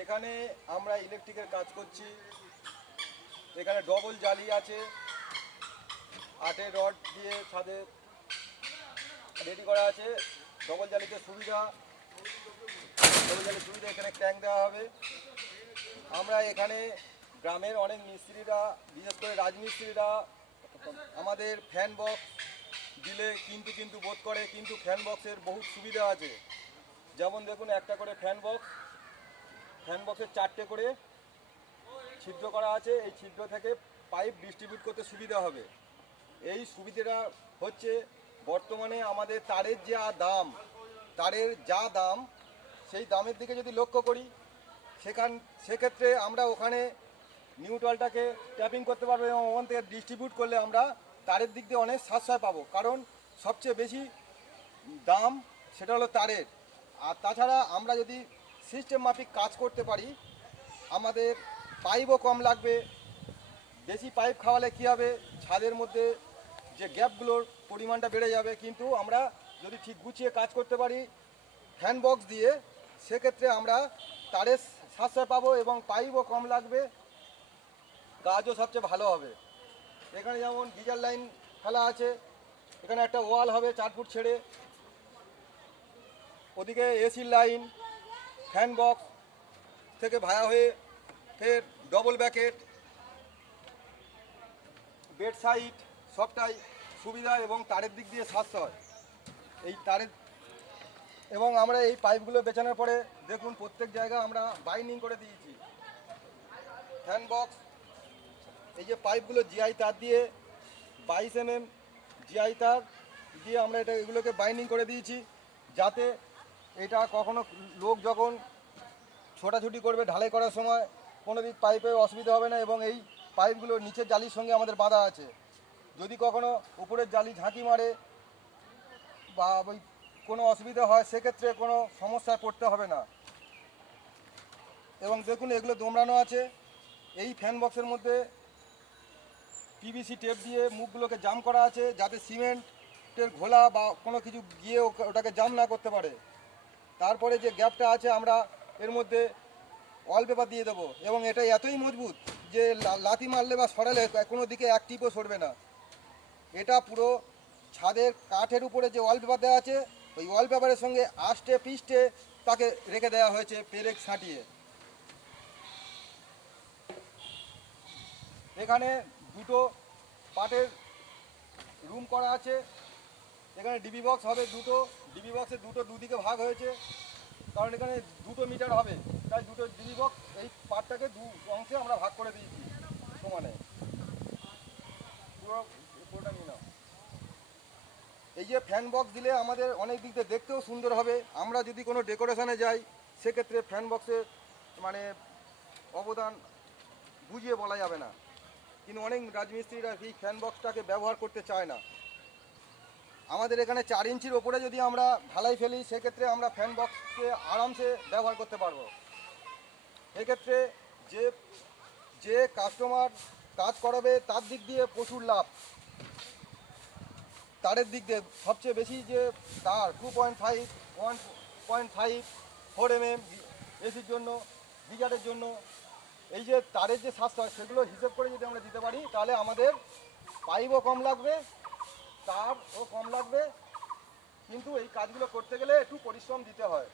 এখানে আমরা ইলেকট্রিকের কাজ করছি। এখানে ডবল জালি আছে, 8 রড দিয়ে ছাদে রেডি করা আছে। ডবল জালিতে সুবিধা, এখানে ট্যাঙ্ক দেওয়া হবে। আমরা এখানে গ্রামের অনেক মিস্ত্রিরা, বিশেষ করে রাজমিস্ত্রিরা আমাদের ফ্যান বক্স দিলে কিন্তু বোধ করে, কিন্তু ফ্যান বক্সের বহুত সুবিধা আছে। যেমন দেখুন, একটা করে ফ্যান বক্সের 4টে করে ছিদ্র করা আছে। এই ছিদ্র থেকে পাইপ ডিস্ট্রিবিউট করতে সুবিধা হবে। এই সুবিধাটা হচ্ছে বর্তমানে আমাদের তারের যা দাম সেই দামের দিকে যদি লক্ষ্য করি, সেক্ষেত্রে আমরা ওখানে নিউট্রালটাকে ট্যাপিং করতে পারবো এবং ওখান থেকে ডিস্ট্রিবিউট করলে আমরা তারের দিক দিয়ে অনেক সাশ্রয় পাবো। কারণ সবচেয়ে বেশি দাম সেটা হলো তারের। আর তাছাড়া আমরা যদি সিস্টেম মাফিক কাজ করতে পারি, আমাদের পাইপও কম লাগবে। বেশি পাইপ খাওয়ালে কী হবে, ছাদের মধ্যে যে গ্যাপগুলোর পরিমাণটা বেড়ে যাবে। কিন্তু আমরা যদি ঠিক গুছিয়ে কাজ করতে পারি ফ্যান বক্স দিয়ে, সেক্ষেত্রে আমরা তারের সাশ্রয় পাবো এবং পাইপও কম লাগবে, কাজও সবচেয়ে ভালো হবে। এখানে যেমন গিজার লাইন ফেলা আছে, এখানে একটা ওয়াল হবে 4 ফুট ছেড়ে, ওদিকে এসির লাইন, ফ্যান বক্স থেকে ভায়া হয়ে ফের ডবল ব্যাকেট, বেড সাইড, সবটাই সুবিধা এবং তারের দিক দিয়ে সাশ্রয়। এবং আমরা এই পাইপগুলো বেছানোর পরে দেখুন প্রত্যেক জায়গায় আমরা বাইন্ডিং করে দিয়েছি। ফ্যান বক্স, এই যে পাইপগুলো জিআই তার দিয়ে 22 mm জিআই তার দিয়ে আমরা এগুলোকে বাইন্ডিং করে দিয়েছি, যাতে এটা কখনো লোক যখন ছোটাছুটি করবে ঢালাই করার সময় কোনো দিক পাইপে অসুবিধা হবে না। এবং এই পাইপগুলো নিচের জালির সঙ্গে আমাদের বাঁধা আছে। যদি কখনো উপরের জালি ঝাঁকি মারে বা ওই কোনো অসুবিধা হয়, সেক্ষেত্রে কোনো সমস্যায় পড়তে হবে না। এবং দেখুন এগুলো দোমড়ানো আছে। এই ফ্যান বক্সের মধ্যে পিভিসি টেপ দিয়ে মুখগুলোকে জাম করা আছে, যাতে সিমেন্টের ঘোলা বা কোনো কিছু গিয়ে ওটাকে জাম না করতে পারে। তারপরে যে গ্যাপটা আছে আমরা এর মধ্যে ওয়ালপেপার দিয়ে দেবো এবং এটা এতই মজবুত যে লাথি মারলে বা সরালে কোনো দিকে এক টিপও সরবে না। এটা পুরো ছাদের কাঠের উপরে যে ওয়ালপেপার দেওয়া আছে, ওই ওয়ালপেপারের সঙ্গে আষ্টে পিষ্টে তাকে রেখে দেওয়া হয়েছে পেরেক ছাঁটিয়ে। এখানে 2টো পার্টের রুম করা আছে। এখানে ডিবি বক্স হবে 2টো। ডিবি বক্সে দুদিকে ভাগ হয়েছে, কারণ এখানে 2টো মিটার হবে, তাই 2টো ডিবি বক্স এই পার্টটাকে 2 অংশে আমরা ভাগ করে দিয়েছি সমানে। পুরোটা নিয়ে নাও। এই যে ফ্যান বক্স দিলে আমাদের অনেক দিক দিয়ে দেখতেও সুন্দর হবে। আমরা যদি কোনো ডেকোরেশনে যাই, সেক্ষেত্রে ফ্যান বক্সের মানে অবদান বুঝিয়ে বলা যাবে না। কিন্তু অনেক রাজমিস্ত্রিরা এই ফ্যান বক্সটাকে ব্যবহার করতে চায় না। আমাদের এখানে 4 ইঞ্চির ওপরে যদি আমরা ঢালাই ফেলি, সেক্ষেত্রে আমরা ফ্যান বক্সকে আরামসে ব্যবহার করতে পারবো। এক্ষেত্রে যে কাস্টমার কাজ করাবে তার দিক দিয়ে প্রচুর লাভ। তারের দিক দিয়ে সবচেয়ে বেশি যে তার 2.5, 1.5, 4 mm এসির জন্য, গিজারের জন্য, এই যে তারের যে সাশ্রয়, সেগুলো হিসেব করে যদি আমরা দিতে পারি, তাহলে আমাদের পাইপও কম লাগবে, তারও কম লাগবে। কিন্তু এই কাজগুলো করতে গেলে একটু পরিশ্রম দিতে হয়।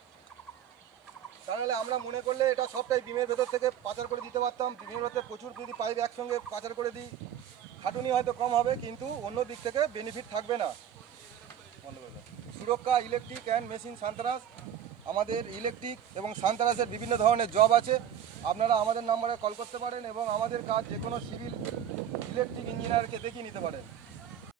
তাহলে আমরা মনে করলে এটা সবটাই বিমের ভেতর থেকে পাচার করে দিতে পারতাম। বিমের ভেতরে প্রচুর যদি পাইপ একসঙ্গে পাচার করে দিই, খাটুনি হয়তো কম হবে, কিন্তু অন্য দিক থেকে বেনিফিট থাকবে না। সুরক্ষা ইলেকট্রিক অ্যান্ড মেশিন সান্তানাস, আমাদের ইলেকট্রিক এবং সান্তানাসের বিভিন্ন ধরনের জব আছে। আপনারা আমাদের নাম্বারে কল করতে পারেন এবং আমাদের কাজ যে কোনো সিভিল ইলেকট্রিক ইঞ্জিনিয়ারকে দেখিয়ে নিতে পারেন।